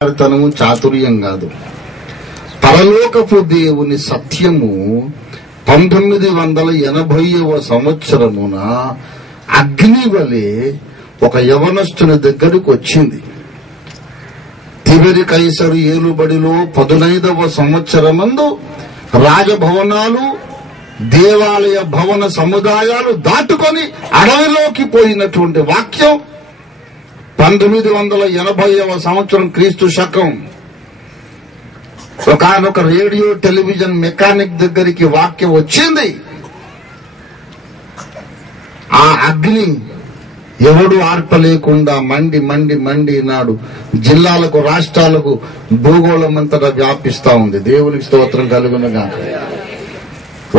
తనము చాతుర్యం కాదు. పరలోకపు దేవుని సత్యము 1980వ సంవత్సరమున అగ్ని వలె ఒక యవనస్తుని దగ్గరకు వచ్చింది. తిబెరి కైసరు ఏలుబడిలో 15వ సంవత్సరమందు రాజభవనాలు, దేవాలయ భవన సముదాయాలు దాటుకొని అడవిలోకి పోయినటువంటి వాక్యం 1980వ సంవత్సరం క్రీస్తు శకం ఒకనొక రేడియో టెలివిజన్ మెకానిక్ దగ్గరికి వాక్యం వచ్చింది. ఆ అగ్ని ఎవడు ఆర్పలేకుండా మండి మండి మండి నాడు జిల్లాలకు, రాష్ట్రాలకు, భూగోళమంతటా వ్యాపిస్తా ఉంది. దేవునికి స్తోత్రం కలుగునుగా.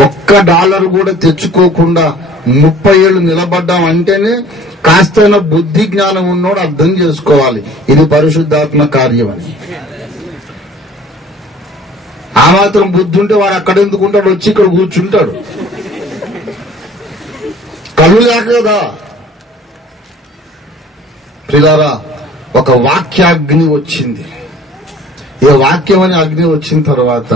$1 కూడా తెచ్చుకోకుండా 30 ఏళ్ళు నిలబడ్డాం అంటేనే కాస్తైనా బుద్ధి జ్ఞానం ఉన్నోడు అర్థం చేసుకోవాలి ఇది పరిశుద్ధాత్మ కార్యం అని. ఆ మాత్రం బుద్ధి ఉంటే వాడు అక్కడ ఎందుకుంటాడు, వచ్చి ఇక్కడ కూర్చుంటాడు. కళ్ళు లేక కదా. ప్రియులారా, ఒక వాక్యాగ్ని వచ్చింది. ఈ వాక్యం అని అగ్ని వచ్చిన తర్వాత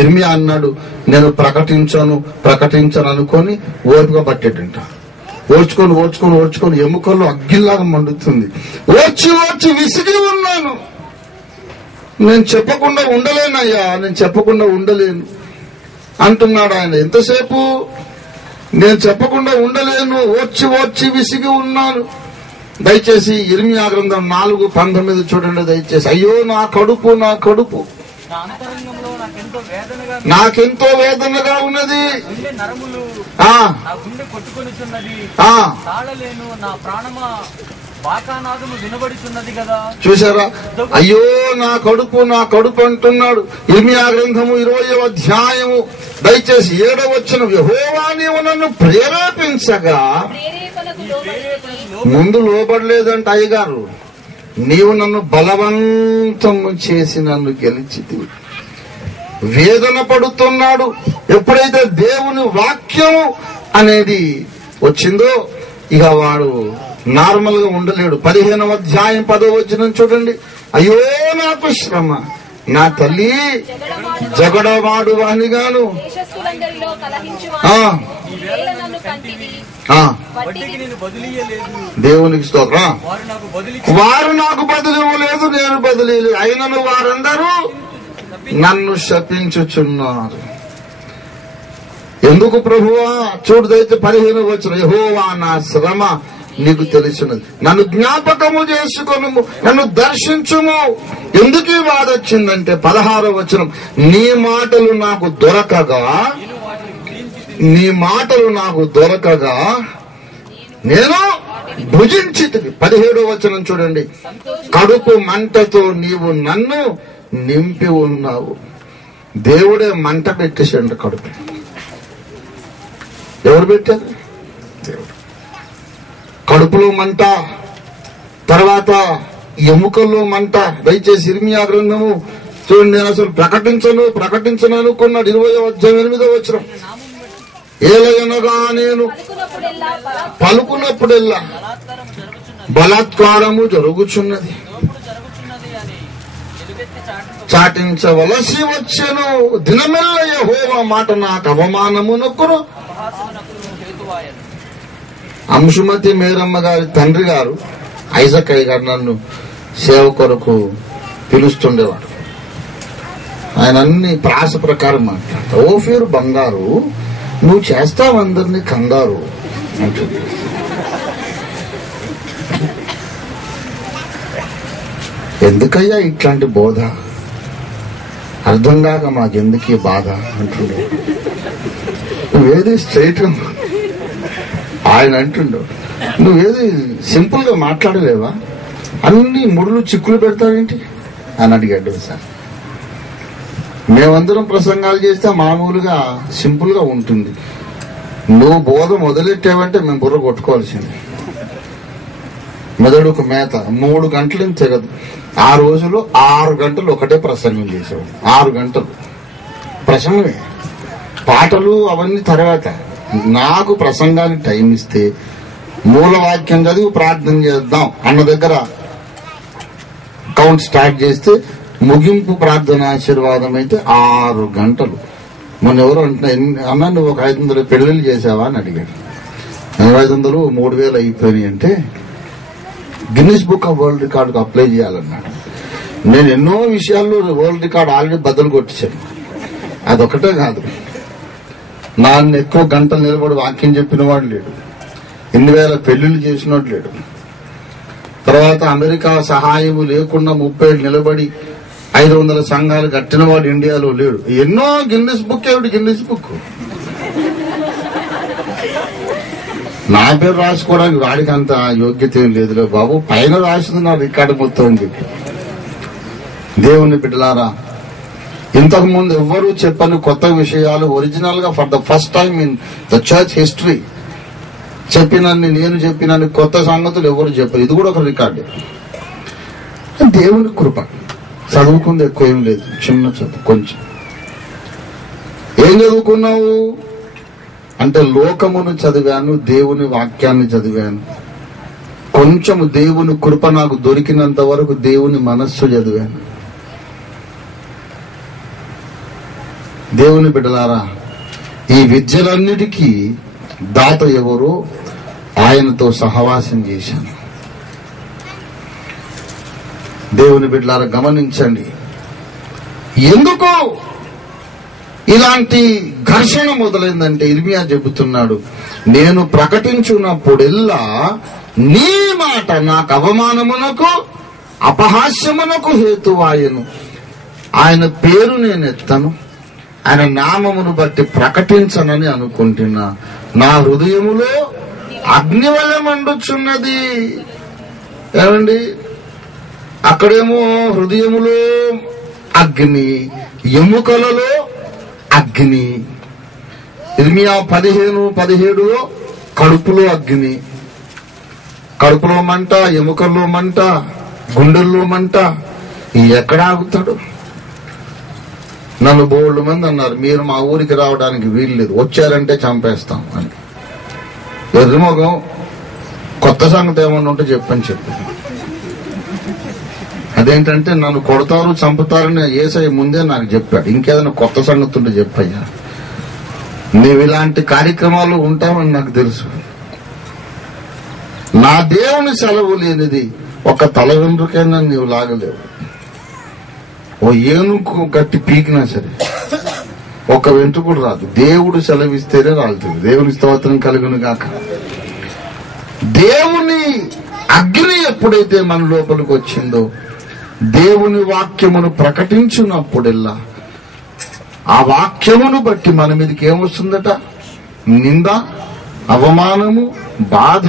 ఇర్మియా అన్నాడు, నేను ప్రకటించను అనుకొని ఓపిక పట్టేటంట. ఓర్చుకొని ఎముకల్లో అగ్గిలాగా మండుతుంది. ఓర్చి విసిగి ఉన్నాను. నేను చెప్పకుండా ఉండలేనయ్యా, నేను చెప్పకుండా ఉండలేను అంటున్నాడు ఆయన. ఎంతసేపు నేను చెప్పకుండా ఉండలేను, ఓర్చి విసిగి ఉన్నాను. దయచేసి ఇర్మియా గ్రంథం 4:19 చూడండి దయచేసి. అయ్యో నా కడుపు నాకెంతో వేదనగా ఉన్నది, చూసారా? అయ్యో నా కడుపు అంటున్నాడు. ఇర్మియా గ్రంథము 20వ అధ్యాయము దయచేసి 7వ వచనం. యెహోవా నీవు నన్ను ప్రేరేపించగా, ముందు లోబడలేదంట అయ్యగారు, నీవు నన్ను బలవంతం చేసి నన్ను గెలిచితివి. వేదన పడుతున్నాడు. ఎప్పుడైతే దేవుని వాక్యం అనేది వచ్చిందో ఇక వాడు నార్మల్ గా ఉండలేడు. 15వ అధ్యాయం 10వ వచనం చూడండి. అయ్యో నాకు శ్రమ, నా తల్లి జగడవాడు వానిగాను, దేవునికి స్తోత్రం. వారు నాకు బదులు ఇవ్వలేదు, నేను బదులు ఇవ్వలేదు. అయినను వారందరూ నన్ను శపించుచున్నారు. ఎందుకు ప్రభువా? చూడు దయచేసి 15వ వచనం. యెహోవా నా శ్రమ నీకు తెలిసినది, నన్ను జ్ఞాపకము చేసుకొను, నన్ను దర్శించుము. ఎందుకు ఈ బాధ వచ్చిందంటే 16వ వచనం. నీ మాటలు నాకు దొరకగా నేను భుజించితిని. 17వ వచనం చూడండి. కడుపు మంటతో నీవు నన్ను నింపి ఉన్నావు. దేవుడే మంట పెట్టేసాడు కడుపు. ఎవరు పెట్టారు? దేవుడు. కడుపులో మంట, తర్వాత ఎముకల్లో మంట. దయచేసి ఇర్మియా గ్రంథము చూడండి. నేను అసలు ప్రకటించను అనుకున్నాడు. 20వ అధ్యాయం 8వ వచనం. ఏలయనగా నేను పలుకున్నప్పుడెల్లా బలాత్కారము జరుగుచున్నది, చాటించవలసి వచ్చెను. దినమెల్ల యెహోవా మాట నాకు అవమానమునకును. అంశుమతి మేరమ్మ గారి తండ్రి గారు ఐజక్ అయ్య గారు నన్ను సేవ కొరకు పిలుస్తుండేవాడు. ఆయన అన్ని ప్రాస ప్రకారం మాట్లాడతా. ఓఫీరు బంగారు, నువ్వు చేస్తావు అందరినీ కంగారు అంటుంది. ఎందుకయ్యా ఇట్లాంటి బోధ? అర్థం కాక మాకెందుకు ఈ బాధ అంటుండే. నువ్వేది స్ట్రైట్ గా, ఆయన అంటుండు, నువ్వేది సింపుల్ గా మాట్లాడలేవా? అన్ని ముడులు చిక్కులు పెడతావేంటి అని అడిగాడు సార్. మేమందరం ప్రసంగాలు చేస్తే మామూలుగా సింపుల్ గా ఉంటుంది. నువ్వు బోధ మొదలెట్టావంటే మేము బుర్ర కొట్టుకోవాల్సింది. మెదడుకు మేత 3 గంటలు తెగదు. ఆ రోజులో 6 గంటలు ఒకటే ప్రసంగం చేసేవాడు. 6 గంటలు ప్రసంగమే, పాటలు అవన్నీ తర్వాత. నాకు ప్రసంగానికి టైం ఇస్తే మూలవాక్యం చదివి ప్రార్థన చేద్దాం అన్న దగ్గర కౌంట్ స్టార్ట్ చేస్తే ముగింపు ప్రార్థన ఆశీర్వాదం అయితే 6 గంటలు. మొన్న ఎవరు అన్నా నువ్వు ఒక 500 పెళ్లిళ్ళు చేసావా అని అడిగాడు. 500 3000 అయిపోయినాయి అంటే గిన్నిస్ బుక్ ఆఫ్ వరల్డ్ రికార్డుకు అప్లై చేయాలన్నాడు. నేను ఎన్నో విషయాల్లో వరల్డ్ రికార్డు ఆల్రెడీ బద్దలు కొట్టించాను. అదొకటే కాదు, నాన్న ఎక్కువ గంటలు నిలబడి వాక్యం చెప్పిన వాడు లేడు, 8,000 పెళ్లిళ్ళు చేసినోడు లేడు. తర్వాత అమెరికా సహాయము లేకుండా 30 ఏళ్ళు నిలబడి 500 సంఘాలు కట్టిన వాడు ఇండియాలో లేడు. ఎన్నో గిన్నిస్ బుక్. ఏమిటి గిన్నిస్ బుక్? నా పేరు రాసుకోవడానికి వాడికి అంత యోగ్యత ఏం లేదులే బాబు, పైన రాసింది నా రికార్డు మొత్తం అని చెప్పి. దేవుని బిడ్డలారా, ఇంతకు ముందు ఎవ్వరూ చెప్పని కొత్త విషయాలు ఒరిజినల్ గా for the first time in the church history నేను చెప్పినన్ని కొత్త సంగతులు ఎవరు చెప్పరు. ఇది కూడా ఒక రికార్డే. దేవుని కృప. చదువుకుంది ఎక్కువ ఏం లేదు, చిన్న చదువు కొంచెం. ఏం చదువుకున్నావు అంటే లోకమును చదివాను, దేవుని వాక్యాన్ని చదివాను, కొంచెము దేవుని కృప నాకు దొరికినంత వరకు దేవుని మనస్సు చదివాను. దేవుని బిడ్డలారా, ఈ విద్యలన్నిటికీ దాత ఎవరో ఆయనతో సహవాసం చేశాను. దేవుని బిడ్డలారా గమనించండి, ఎందుకు ఇలాంటి ఘర్షణ మొదలైందంటే ఇర్మియా చెబుతున్నాడు, నేను ప్రకటించున్నప్పుడెల్లా నీ మాట నాకు అవమానమునకు అపహాస్యమునకు హేతువాయను. ఆయన పేరు నేను ఎత్తను, ఆయన నామమును బట్టి ప్రకటించనని అనుకుంటున్నా. నా హృదయములో అగ్ని వల్ల మండుచున్నది. ఏమండి, అక్కడేమో హృదయములో అగ్ని, ఎముకలలో అగ్ని. ఇర్మియా 15:17 కడుపులో అగ్ని. కడుపులో మంట, ఎముకల్లో మంట, గుండెల్లో మంట. ఎక్కడ ఆగుతాడు? నన్ను బోల్డ్ మంది అన్నారు, మీరు మా ఊరికి రావడానికి వీల్లేదు, వచ్చారంటే చంపేస్తాం అని. ఎర్రమొగం కొత్త సంగతి ఏమన్నా ఉంటే చెప్పని చెప్పి. అదేంటంటే నన్ను కొడతారు చంపుతారని యేసయ్య ముందే నాకు చెప్పాడు. ఇంకేదైనా కొత్త సంగతి ఉంటే చెప్పయ్యా, నీవు ఇలాంటి కార్యక్రమాలు ఉంటామని నాకు తెలుసు. నా దేవుని సెలవు లేనిది ఒక తల వెంట్రుకైనా నీవు లాగలేవు. ఓ ఏనుగు గట్టి పీకినా సరే ఒక వెంట్రుకుడు రాదు. దేవుడు సెలవిస్తేనే రాలుతుంది. దేవుని స్తోత్రం కలుగును గాక. దేవుని అగ్ని ఎప్పుడైతే మన లోపలికి వచ్చిందో, దేవుని వాక్యమును ప్రకటించినప్పుడెల్లా ఆ వాక్యమును బట్టి మన మీదకి ఏమొస్తుందట? నింద, అవమానము, బాధ.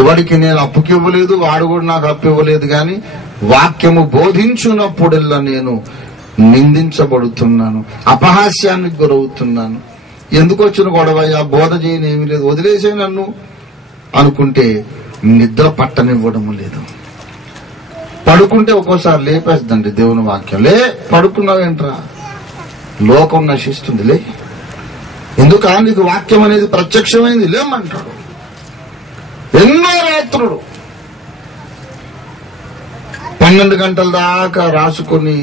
ఎవరికి నేను అప్పుకి ఇవ్వలేదు, వాడు కూడా నాకు అప్పు ఇవ్వలేదు, కానీ వాక్యము బోధించున్నప్పుడల్లా నేను నిందించబడుతున్నాను, అపహాస్యానికి గురవుతున్నాను. ఎందుకు వచ్చిన గొడవయ్యా, బోధ చేయని ఏమీ లేదు, వదిలేసే నన్ను అనుకుంటే నిద్ర పట్టనివ్వడం లేదు. పడుకుంటే ఒక్కోసారి లేపేస్తుందండి దేవుని వాక్యం. లే, పడుకున్నావేంట్రా, లోకం నశిస్తుంది, లే. ఎందుకు? నీకు వాక్యం అనేది ప్రత్యక్షమైంది, లేమంటాడు. ఎన్నో రాత్రులు 12 గంటల దాకా రాసుకొని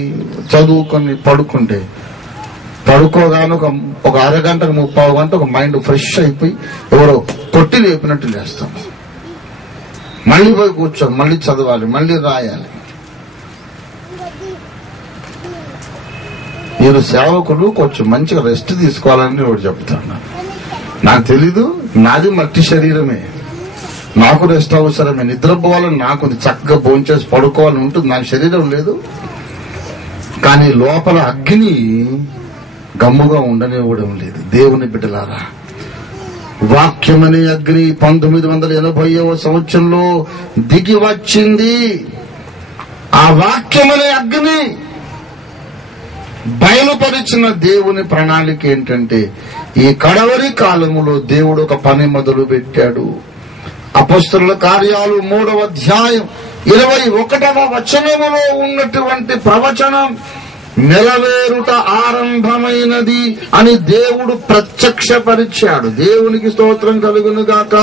చదువుకొని పడుకుంటే, పడుకోగానే ఒక అరగంటకు 30 గంట ఒక మైండ్ ఫ్రెష్ అయిపోయి ఎవరో కొట్టి లేపినట్టు లేస్తాం. మళ్ళీ పోయి కూర్చోం, మళ్ళీ చదవాలి, మళ్ళీ రాయాలి. మీరు సేవకులు కొంచెం మంచిగా రెస్ట్ తీసుకోవాలని ఒకటి చెప్తాను. నాకు తెలీదు, నాది మట్టి శరీరమే, నాకు రెస్ట్ అవసరమే. నిద్రపోవాలని నాకు చక్కగా భోంచేసి పడుకోవాలని ఉంటుంది, నాకు శరీరం లేదు. కానీ లోపల అగ్ని గమ్ముగా ఉండనివ్వడం లేదు. దేవుని బిడ్డలారా, వాక్యమనే అగ్ని 1980వ సంవత్సరంలో దిగి వచ్చింది. ఆ వాక్యమనే అగ్ని బయలుపరిచిన దేవుని ప్రణాళిక ఏంటంటే, ఈ కడవరి కాలములో దేవుడు ఒక పని మొదలు పెట్టాడు. అపొస్తలుల కార్యాలు 3వ అధ్యాయం 21వ వచనములో ఉన్నటువంటి ప్రవచనం నెరవేరుట ఆరంభమైనది అని దేవుడు ప్రత్యక్షపరిచాడు. దేవునికి స్తోత్రం కలుగును గాక.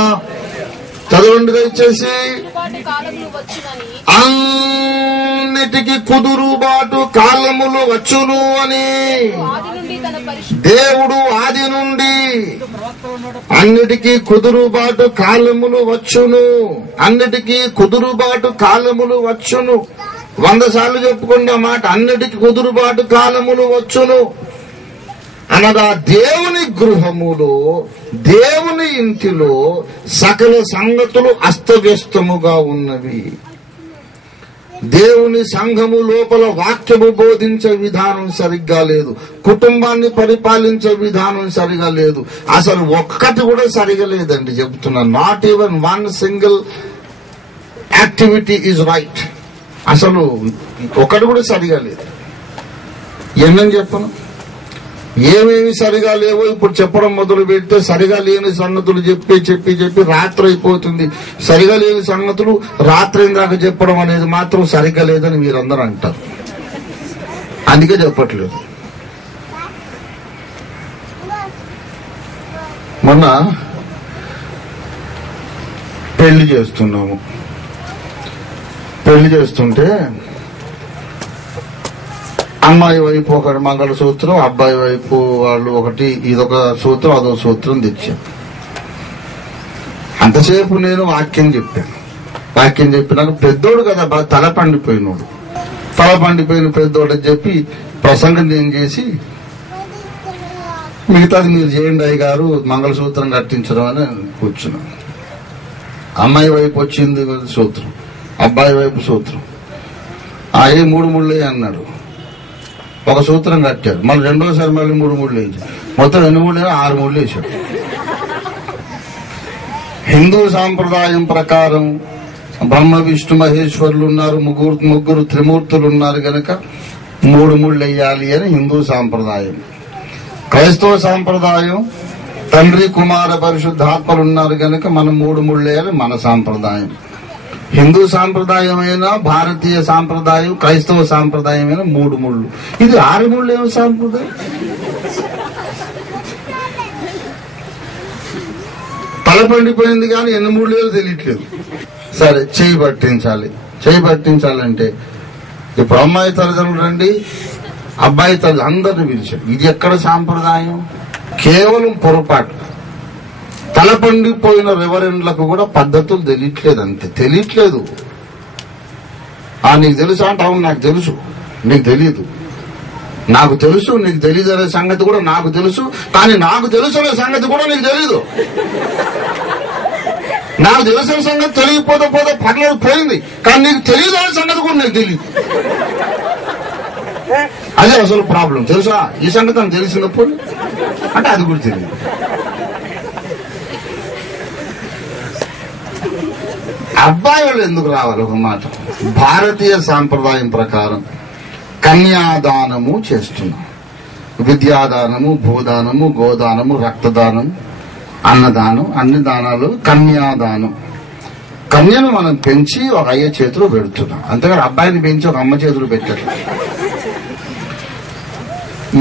చదవండి దయచేసి. అన్నిటికీ కుదురుబాటు కాలములు వచ్చును అని దేవుడు ఆది నుండి అన్నిటికీ కుదురుబాటు కాలములు వచ్చును, అన్నిటికీ కుదురుబాటు కాలములు వచ్చును. 100 సార్లు చెప్పుకోండి ఆ మాట, అన్నిటికీ కుదురుబాటు కాలములు వచ్చును అనగా దేవుని గృహములో, దేవుని ఇంటిలో సకల సంగతులు అస్తవ్యస్తముగా ఉన్నవి. దేవుని సంఘము లోపల వాక్యము బోధించే విధానం సరిగ్గా లేదు, కుటుంబాన్ని పరిపాలించే విధానం సరిగా లేదు, అసలు ఒక్కటి కూడా సరిగా లేదండి చెబుతున్నా. Not even 1 single activity is right. అసలు ఒకటి కూడా సరిగా లేదు. ఏమని చెప్పను, ఏమేమి సరిగా లేవో ఇప్పుడు చెప్పడం మొదలు పెడితే సరిగా లేని సంగతులు చెప్పి రాత్రి అయిపోతుంది. సరిగా లేని సంగతులు రాత్రి దాకా చెప్పడం అనేది మాత్రం సరిగా లేదని మీరందరూ అంటారు. అందుకే చెప్పట్లేదు. మొన్న పెళ్లి చేస్తున్నాము. పెళ్లి చేస్తుంటే అమ్మాయి వైపు ఒకటి మంగళసూత్రం, అబ్బాయి వైపు వాళ్ళు ఒకటి, ఇదొక సూత్రం అదొక సూత్రం తెచ్చాను. అంతసేపు నేను వాక్యం చెప్పాను. వాక్యం చెప్పినాక పెద్దోడు కదా, బాగా తల పండిపోయిన పెద్దోడు అని చెప్పి ప్రసంగం నేను చేసి మిగతాది మీరు చేయండి అయ్య గారు మంగళసూత్రం కట్టించడం అని కూర్చున్నాను. అమ్మాయి వైపు వచ్చింది సూత్రం, అబ్బాయి వైపు సూత్రం. ఏ 3 ముళ్ళే అన్నాడు. ఒక సూత్రం కట్టారు. మళ్ళీ రెండోసారి మళ్ళీ 3 ముళ్ళు వేయించారు. మొత్తం 2 ముళ్ళు 6 ముళ్ళు వేశాడు. హిందూ సాంప్రదాయం ప్రకారం బ్రహ్మ విష్ణు మహేశ్వరులు ఉన్నారు, ముగ్గురు త్రిమూర్తులు ఉన్నారు గనక 3 ముళ్ళు వేయాలి అని హిందూ సాంప్రదాయం. క్రైస్తవ సాంప్రదాయం తండ్రి కుమార పరిశుద్ధాత్మలు ఉన్నారు గనక మనం 3 ముళ్ళు వేయాలి మన సాంప్రదాయం. హిందూ సాంప్రదాయమైన, భారతీయ సాంప్రదాయం, క్రైస్తవ సాంప్రదాయమైన 3 ముళ్ళు. ఇది 6 ముళ్ళు ఏమో సాంప్రదాయం. తల పండిపోయింది కానీ ఎన్ని ముళ్ళు ఏదో తెలియట్లేదు. సరే చేయి పట్టించాలంటే ఇప్పుడు అమ్మాయి తల్లిదండ్రులు రండి, అబ్బాయి తల్లి అందరిని పిలిచారు. ఇది ఎక్కడ సాంప్రదాయం? కేవలం పొరపాటు. తల పండిపోయిన రెవరెండ్లకు కూడా పద్ధతులు తెలియట్లేదు, అంతే. తెలియట్లేదు. నీకు తెలుసా అంటే అవును నాకు తెలుసు, నీకు తెలియదు. నాకు తెలుసు, నీకు తెలియదు అనే సంగతి కూడా నాకు తెలుసు, కానీ నాకు తెలుసు అనే సంగతి కూడా నీకు తెలీదు. నాకు తెలిసిన సంగతి తెలియకపోతే పర్లేదు పోయింది, కానీ నీకు తెలియదు అనే సంగతి కూడా నీకు తెలియదు. అదే అసలు ప్రాబ్లం. తెలుసా ఈ సంగతి అని తెలిసినప్పుడు అంటే అది కూడా తెలియదు. అబ్బాయి వాళ్ళు ఎందుకు రావాలి? ఒక మాట, భారతీయ సాంప్రదాయం ప్రకారం కన్యాదానము చేస్తున్నాం. విద్యాదానము, భూదానము, గోదానము, రక్తదానం, అన్నదానం, అన్ని దానాలు కన్యాదానం. కన్యను మనం పెంచి ఒక అయ్య చేతిలో పెడుతున్నాం, అంతేగాని అబ్బాయిని పెంచి ఒక అమ్మ చేతిలో పెట్టారు.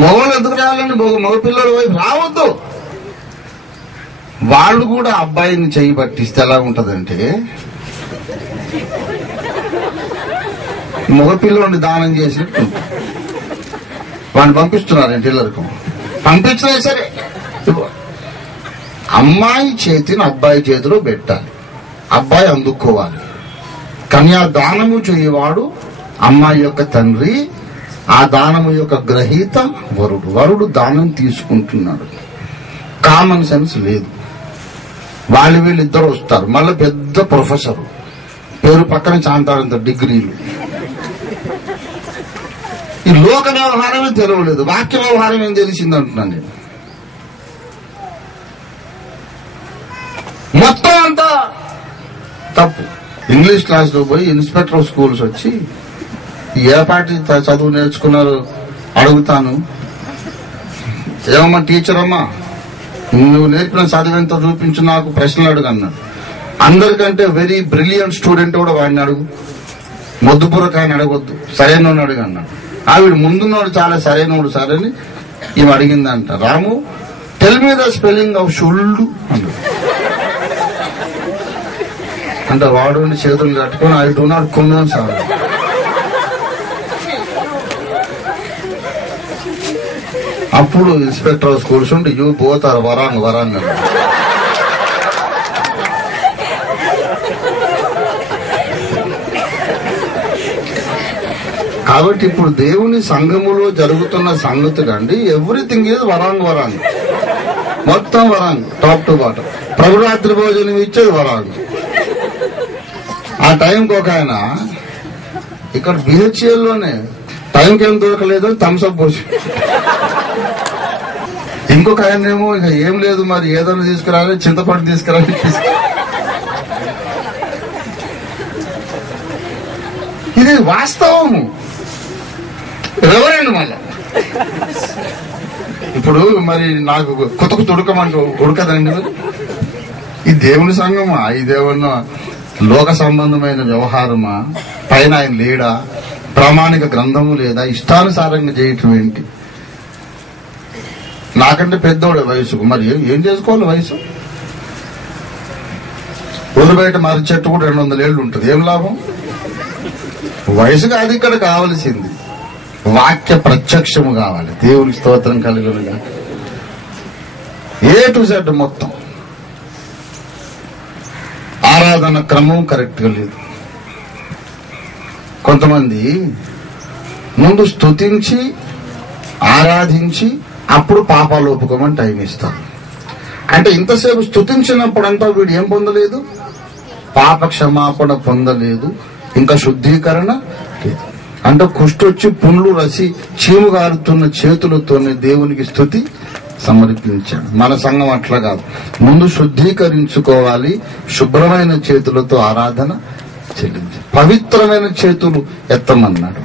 మగవాళ్ళు ఎందుకు రావాలండి? మగపిల్లల వైపు రావద్దు. వాళ్ళు కూడా అబ్బాయిని చేయి పట్టిస్తే ఎలా ఉంటదంటే, మగపిల్లల్ని దానం చేసినట్టు వాడిని పంపిస్తున్నారంటే ఇళ్ళకు. పంపించినా సరే అమ్మాయి చేతిని అబ్బాయి చేతిలో పెట్టాలి, అబ్బాయి అందుకోవాలి. కన్యాదానము చేయవాడు అమ్మాయి యొక్క తండ్రి, ఆ దానము యొక్క గ్రహీత వరుడు. వరుడు దానం తీసుకుంటున్నాడు. కామన్ సెన్స్ లేదు. వీళ్ళిద్దరు వస్తారు. మళ్ళీ పెద్ద ప్రొఫెసర్, పేరు పక్కన చాంతాడంత డిగ్రీలు. ఈ లోక వ్యవహారమే తెలవలేదు, వాక్య వ్యవహారం ఏం తెలిసిందంటున్నాను నేను. మొత్తం అంతా తప్పు. ఇంగ్లీష్ క్లాస్ లో పోయి ఇన్స్పెక్టర్ ఆఫ్ స్కూల్స్ వచ్చి ఏ పార్టీ చదువు నేర్చుకున్నారు అడుగుతాను. ఏమమ్మా టీచర్ అమ్మా, నువ్వు నేర్పిన చదువెంతో చూపించు, నాకు ప్రశ్నలు అడుగు అన్నాడు. అందరికంటే వెరీ బ్రిలియంట్ స్టూడెంట్ కూడా వాడిని అడుగు, మొద్దుపురకాయని అడగొద్దు, సరైనోడిని అడుగు అన్నాడు. ఆవిడ ముందున్నోడు చాలా సరైనోడు సార్ అని ఈమె అడిగిందంట. Ramu, tell me the spelling of should అన్నాడు. అంటే వాడు చేతులు కట్టుకొని ఐ డూ నాట్ కొందాం సార్. అప్పుడు ఇన్స్పెక్టర్ హౌస్ కూర్చుంటే యూ పోతారు వరాంగ కాబట్టి ఇప్పుడు దేవుని సంఘములో జరుగుతున్న సంగతులు అండి, ఎవ్రీథింగ్ ఈజ్ వరాంగ్ మొత్తం వరాంగ్ టాప్ టు బాటం. ప్రభురాత్రి భోజనం ఇచ్చేది వరాంగ్. ఆ టైంకి ఒక ఆయన ఇక్కడ BHL లోనే టైంకి ఏం దొరకలేదు థమ్స్అప్ పోసి, ఇంకొక ఆయనేమో ఇక ఏం లేదు మరి ఏదైనా తీసుకురాలి చింతపండు తీసుకురాలి ఇది వాస్తవము. ఎవరండి మళ్ళా ఇప్పుడు మరి నాకు కొత్తకు తొడకమంటూ ఉడకదండి. ఈ దేవుని సంఘమా, ఇదేమన్నా లోక సంబంధమైన వ్యవహారమా? పైన ఆయన లేడా? ప్రామాణిక గ్రంథము లేదా? ఇష్టానుసారంగా చేయటం ఏంటి? నాకంటే పెద్దోడే వయసుకు, మరి ఏం చేసుకోవాలి? వయసు ఊరు బయట మరి చెట్టు కూడా 200 ఏళ్ళు ఉంటుంది, ఏం లాభం? వయసు కాదు ఇక్కడ కావలసింది, వాక్య ప్రత్యక్షము కావాలి. దేవుని స్తోత్రం కలుగునుగా. A to Z మొత్తం ఆరాధన క్రమం కరెక్ట్ గా లేదు. కొంతమంది ముందు స్తుతించి ఆరాధించి అప్పుడు పాపాలు ఒప్పుకోమని టైం ఇస్తారు. అంటే ఇంతసేపు స్తుతించినప్పుడంతా వీడు ఏం పొందలేదు? పాప క్షమాపణ పొందలేదు, ఇంకా శుద్ధీకరణ లేదు. అంటే కుష్టొచ్చి పుండ్లు రసి చీము గారుతున్న చేతులతోనే దేవునికి స్తుతి సమర్పించాడు. మన సంఘం అట్లా కాదు, ముందు శుద్ధీకరించుకోవాలి, శుభ్రమైన చేతులతో ఆరాధన చెల్లించి పవిత్రమైన చేతులు ఎత్తమన్నాడు.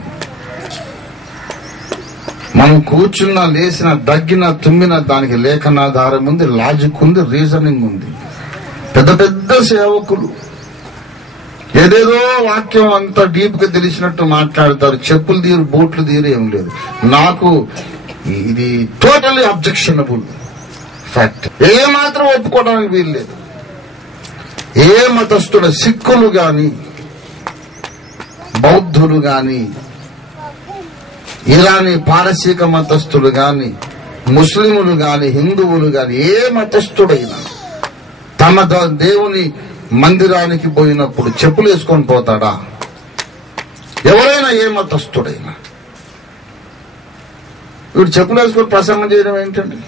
మనం కూర్చున్నా, లేచిన, దగ్గిన, తుమ్మిన దానికి లేఖనాధారం ఉంది, లాజిక్ ఉంది, రీజనింగ్ ఉంది. పెద్ద పెద్ద సేవకులు ఏదేదో వాక్యం అంతా డీప్ గా తెలిసినట్టు మాట్లాడతారు, చెప్పులు తీరు బూట్లు తీరు ఏం లేదు. నాకు ఇది టోటల్లీ అబ్జెక్షనబుల్ ఫ్యాక్ట్. ఏ మాత్రం ఒప్పుకోవడానికి వీల్లేదు. ఏ మతస్థుల, సిక్కులు గాని, బౌద్ధులు గాని, ఇరానీ పారసీక మతస్థులు గాని, ముస్లిములు గాని, హిందువులు గాని, ఏ మతస్థుడైనా తమ దేవుని మందిరానికి పోయినప్పుడు చెప్పులు వేసుకొని పోతాడా? ఎవరైనా, ఏ మతస్థుడైనా. వీడు చెప్పులు వేసుకొని ప్రసంగం చేయడం ఏంటండి?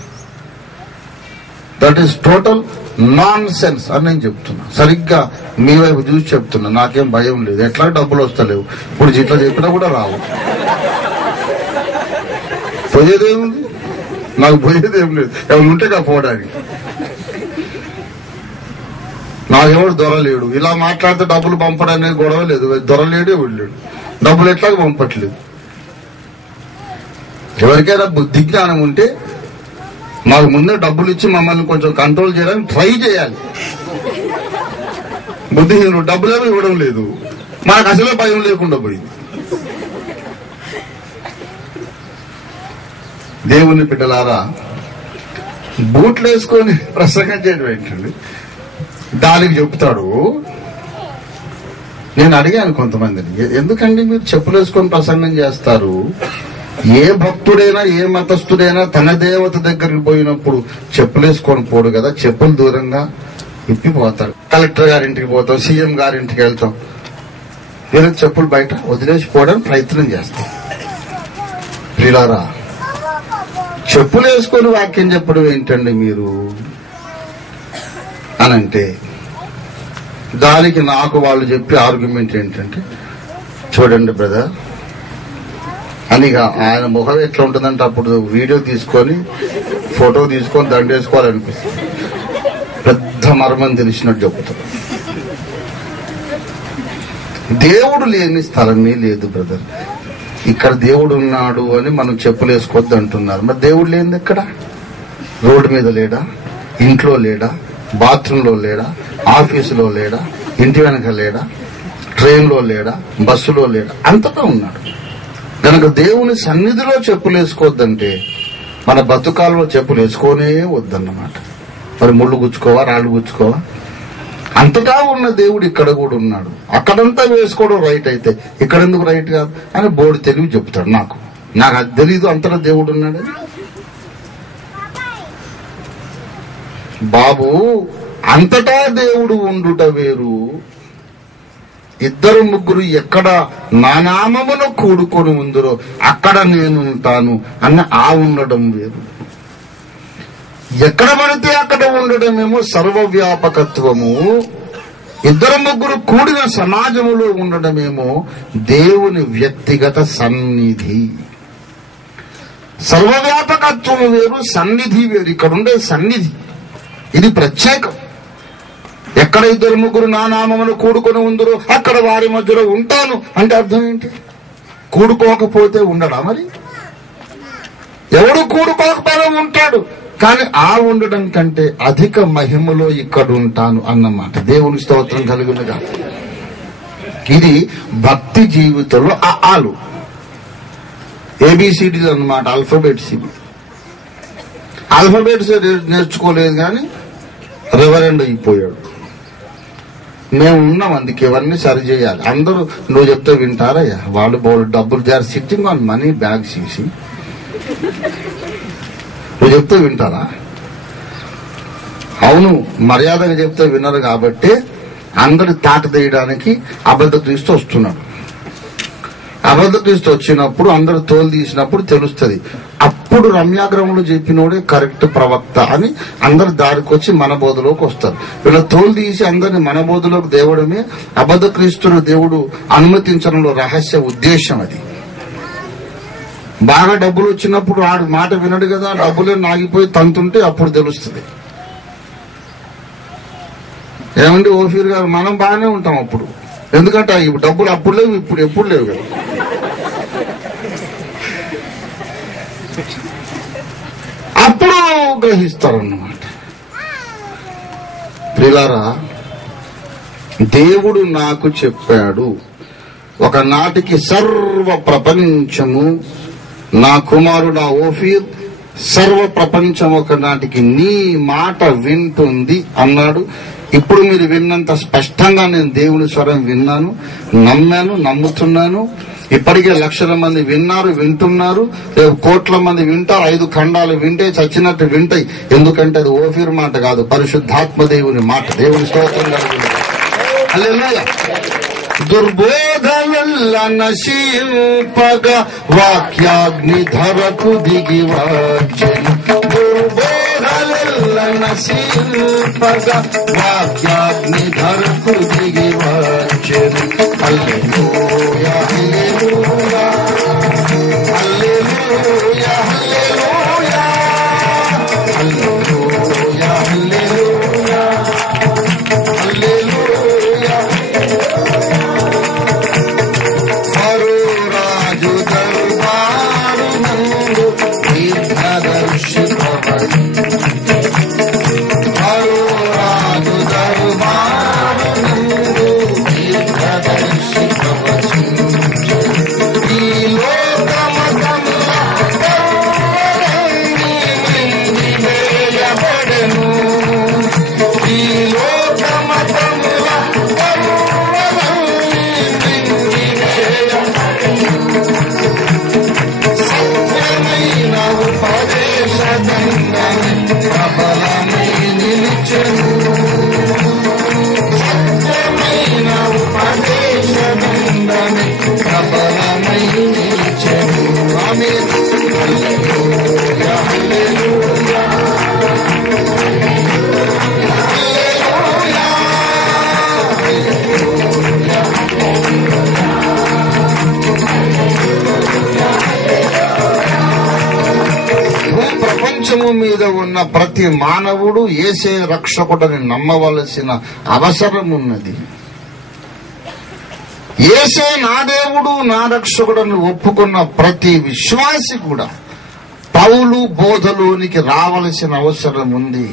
That is total non sense అని నేను చెప్తున్నా. సరిగ్గా మీ వైపు చూసి చెప్తున్నా, నాకేం భయం లేదు. ఎట్లా డబ్బులు వస్తలేవు, ఇప్పుడు ఇట్లా చెప్పినా కూడా రావు. పోయేదేముంది? నాకు పోయేదేం లేదు. ఎవరు ఉంటే కా పోవడానికి. నాకెవడు దొరలేడు. ఇలా మాట్లాడితే డబ్బులు పంపడానికి గొడవ లేదు. దొరలేడే వెళ్ళాడు, డబ్బులు ఎట్లాగ పంపట్లేదు. ఎవరికైనా బుద్ధి జ్ఞానం ఉంటే మాకు ముందే డబ్బులు ఇచ్చి మమ్మల్ని కొంచెం కంట్రోల్ చేయడానికి ట్రై చేయాలి. బుద్ధిహీనుడు డబ్బులేమో ఇవ్వడం లేదు, మనకు అసలే భయం లేకుండా పోయింది. దేవుని బిడ్డలారా, బూట్లు వేసుకొని ప్రసంగం చేయడం ఏంటండి? దానికి చెప్తాడు. నేను అడిగాను కొంతమందిని, ఎందుకండి మీరు చెప్పులు వేసుకొని ప్రసంగం చేస్తారు? ఏ భక్తుడైనా, ఏ మతస్థుడైనా తన దేవత దగ్గరికి పోయినప్పుడు చెప్పులు వేసుకొని పోడు కదా, చెప్పులు దూరంగా ఇప్పిపోతాడు. కలెక్టర్ గారింటికి పోతాం, సీఎం గారింటికి వెళ్తాం, వేరే చెప్పులు బయట వదిలేసి పోవడానికి ప్రయత్నం చేస్తాం. ప్రియులారా, చెప్పులు వేసుకొని వాక్యం చెప్పడం ఏంటండి మీరు అనంటే, దానికి నాకు వాళ్ళు చెప్పే ఆర్గ్యుమెంట్ ఏంటంటే, చూడండి బ్రదర్ అని, ఆయన ముఖం ఎట్లా ఉంటుందంటే అప్పుడు వీడియో తీసుకొని ఫోటో తీసుకొని దండేసుకోవాలనిపిస్తుంది. పెద్ద మర్మం తెలిసినట్టు చెప్తారు. దేవుడు లేని స్థలమే లేదు బ్రదర్. ఇక్కడ దేవుడు ఉన్నాడు అని మనం చెప్పులు వేసుకోవద్దు అంటున్నారు. మరి దేవుడు లేనిది ఎక్కడ? రోడ్డు మీద లేడా? ఇంట్లో లేడా? బాత్రూంలో లేడా? ఆఫీసులో లేడా? ఇంటి వెనక లేడా? ట్రైన్లో లేడా? బస్సులో లేడా? అంతటా ఉన్నాడు. కనుక దేవుని సన్నిధిలో చెప్పులు వేసుకోవద్దంటే మన బతుకాలలో చెప్పులు వేసుకోనే వద్దన్నమాట. మరి ముళ్ళు గుచ్చుకోవా, రాళ్ళు గుచ్చుకోవా? అంతటా ఉన్న దేవుడు ఇక్కడ కూడా ఉన్నాడు. అక్కడంతా వేసుకోవడం రైట్ అయితే ఇక్కడెందుకు రైట్ కాదు అని బోర్డు తెలివి చెప్తాడు. నాకు అది తెలీదు అంతటా దేవుడు ఉన్నాడు. బాబు, అంతటా దేవుడు ఉండుట వేరు, ఇద్దరు ముగ్గురు ఎక్కడ నా నామమున కూడుకొని ఉందరో అక్కడ నేను ఉంటాను అన్న ఆ ఉండడం వేరు. ఎక్కడ పడితే అక్కడ ఉండడమేమో సర్వవ్యాపకత్వము, ఇద్దరు ముగ్గురు కూడిన సమాజములో ఉండడమేమో దేవుని వ్యక్తిగత సన్నిధి. సర్వవ్యాపకత్వం వేరు, సన్నిధి వేరు. ఇక్కడ ఉండే సన్నిధి ఇది ప్రత్యేకం. ఎక్కడ ఇద్దరు ముగ్గురు నా నామమును కూడుకొని ఉందరో అక్కడ వారి మధ్యలో ఉంటాను అంటే అర్థం ఏంటి? కూడుకోకపోతే ఉండడా? మరి ఎవడు కూడుకోకపోతే ఉంటాడు. కానీ ఆ ఉండడం కంటే అధిక మహిమలో ఇక్కడ ఉంటాను అన్నమాట. దేవుని స్తోత్రం కలుగునుగా. ఇది భక్తి జీవితంలో ఆలు ఏబిసిడీలు అన్నమాట. ఆల్ఫాబెట్స్ ఇవి. ఆల్ఫాబెట్స్ నేర్చుకోలేదు కానీ రెవరెండ్ అయిపోయాడు. మేము ఉన్నాం, అందుకే ఇవన్నీ సరి చేయాలి. అందరూ నువ్వు చెప్తే వింటారయ్యా. వాళ్ళు డబ్బులు జారి సిట్టింగ్ ఆన్ మనీ బ్యాగ్స్ చూసి నువ్వు చెప్తే వింటారా? అవును, మర్యాదగా చెప్తే వినరు కాబట్టి అందరి తాట తీయడానికి అబద్ధ క్రీస్తు వస్తున్నాడు. అబద్ధ క్రీస్తు వచ్చినప్పుడు అందరు తోలు తీసినప్పుడు తెలుస్తుంది. అప్పుడు రమ్యాగ్రహంలో చెప్పినోడే కరెక్ట్ ప్రవక్త అని అందరు దారికి వచ్చి మన బోధలోకి వస్తారు. వీళ్ళ తోలు తీసి అందరిని మన బోధలోకి దేవడమే అబద్ధ క్రీస్తును దేవుడు అనుమతించడంలో రహస్య ఉద్దేశం. అది బాగా డబ్బులు వచ్చినప్పుడు ఆడు మాట వినడు కదా, డబ్బులే నాగిపోయి తంతుంటే అప్పుడు తెలుస్తుంది. ఏమండి ఓఫీర్ గారు, మనం బాగానే ఉంటాం అప్పుడు. ఎందుకంటే ఇవి డబ్బులు అప్పుడు లేవు, ఇప్పుడు ఎప్పుడు లేవు కదా. అప్పుడు గ్రహిస్తారన్నమాట. ప్రియులారా, దేవుడు నాకు చెప్పాడు, ఒకనాటికి సర్వ ప్రపంచము నా కుమారుడు ఓఫీర్, సర్వ ప్రపంచం ఒకనాటికి నీ మాట వింటుంది అన్నాడు. ఇప్పుడు మీరు విన్నంత స్పష్టంగా నేను దేవుని స్వరం విన్నాను, నమ్మాను, నమ్ముతున్నాను. ఇప్పటికే లక్షల మంది విన్నారు, వింటున్నారు. రేపు కోట్ల మంది వింటారు. 5 ఖండాలు వింటే చచ్చినట్టు వింటాయి. ఎందుకంటే అది ఓఫీర్ మాట కాదు, పరిశుద్ధాత్మ దేవుని మాట. దేవుని స్తోత్రం కలుగును. హల్లెలూయా. దుర్బోధనల్ల నశింపగా వాక్యాగ్ని ధరకు దిగి వచ్చెను. దుర్బోధనల్ల నశింపగా వాక్యాగ్ని ధరకు దిగి వచ్చెను. హల్లెలూయా, హల్లెలూయా, హల్లెలూయా, హల్లెలూయా, హల్లెలూయా, హల్లెలూయా, హల్లెలూయా. రాజు దర్బారు నందు దీర్ఘదర్శిపవన్, రాజు దర్బారు నందు దీర్ఘదర్శిపవన్. ఈ లోకమతంలో వేయబడెను, ఈ లోకమతంలో సత్యమైన ఉపదేశదండని ప్రబలమై నిలిచెను, సత్యమైన ఉపదేశదండని ప్రబలమై నిలిచెను. ఆమేన్. హల్లెలూయా, హల్లెలూయా, ప్రపంచము మీద ఉన్న ప్రతి మానవుడు యేసే రక్షకుడని నమ్మవలసిన అవసరం ఉన్నది. యేసే నా దేవుడు నా రక్షకుడని ఒప్పుకున్న ప్రతి విశ్వాసి కూడా పౌలు బోధలోనికి రావలసిన అవసరం ఉంది.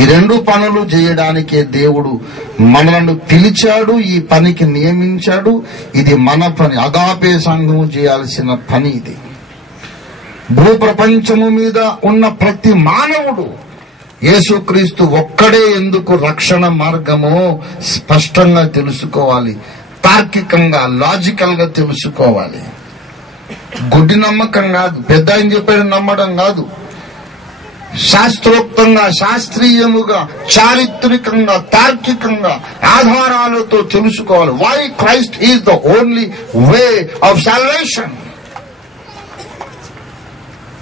ఈ 2 పనులు చేయడానికే దేవుడు మనలను పిలిచాడు, ఈ పనికి నియమించాడు. ఇది మన పని, అగాపే సంఘము చేయాల్సిన పని ఇది. భూప్రపంచము మీద ఉన్న ప్రతి మానవుడు యేసుక్రీస్తు ఒక్కడే ఎందుకు రక్షణ మార్గమో స్పష్టంగా తెలుసుకోవాలి. తార్కికంగా, లాజికల్ గా తెలుసుకోవాలి. గుడ్డి నమ్మకం కాదు, పెద్ద ఆయన చెప్పాడు నమ్మడం కాదు. శాస్త్రోక్తంగా, శాస్త్రీయముగా, చారిత్రకంగా, తార్కికంగా ఆధారాలతో తెలుసుకోవాలి. Why Christ is the only way of salvation.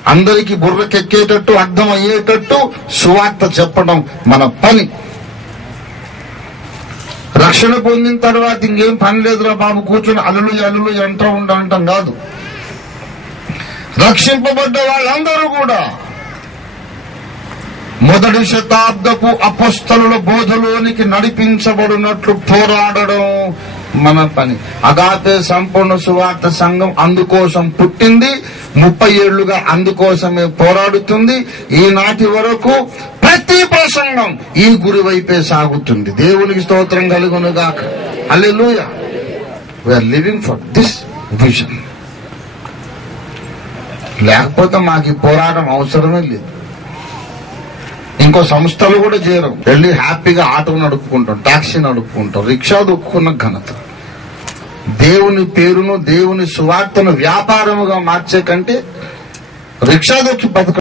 అందరికీ బుర్రకెక్కేటట్టు, అర్థం అయ్యేటట్టు సువార్త చెప్పడం మన పని. రక్షణ పొందిన తర్వాత ఇంకేం పని లేదురా బాబు, కూర్చొని అల్లులు అంటూ అంటాం కాదు. రక్షింపబడ్డ వాళ్ళందరూ కూడా మొదటి శతాబ్దపు అపొస్తలుల బోధలోనికి నడిపించబడినట్లు పోరాడడం మన పని. అగాపే సంపూర్ణ సువార్త సంఘం అందుకోసం పుట్టింది. 30 ఏళ్లుగా అందుకోసమే పోరాడుతుంది. ఈనాటి వరకు ప్రతి ప్రసంగం ఈ గురి వైపే సాగుతుంది. దేవునికి స్తోత్రం కలుగునుగాక. Hallelujah. We are living for this vision. లేకపోతే మాకు ఈ పోరాటం అవసరమే లేదు. ఇంకో సంస్థలు కూడా చేరం. వెళ్ళి హ్యాపీగా ఆటో నడుపుకుంటాం, టాక్సీ నడుపుకుంటాం, రిక్షా దొక్కున్న ఘనత. దేవుని పేరును, దేవుని సువార్తను వ్యాపారముగా మార్చే కంటే రిక్షా దొక్కి బతక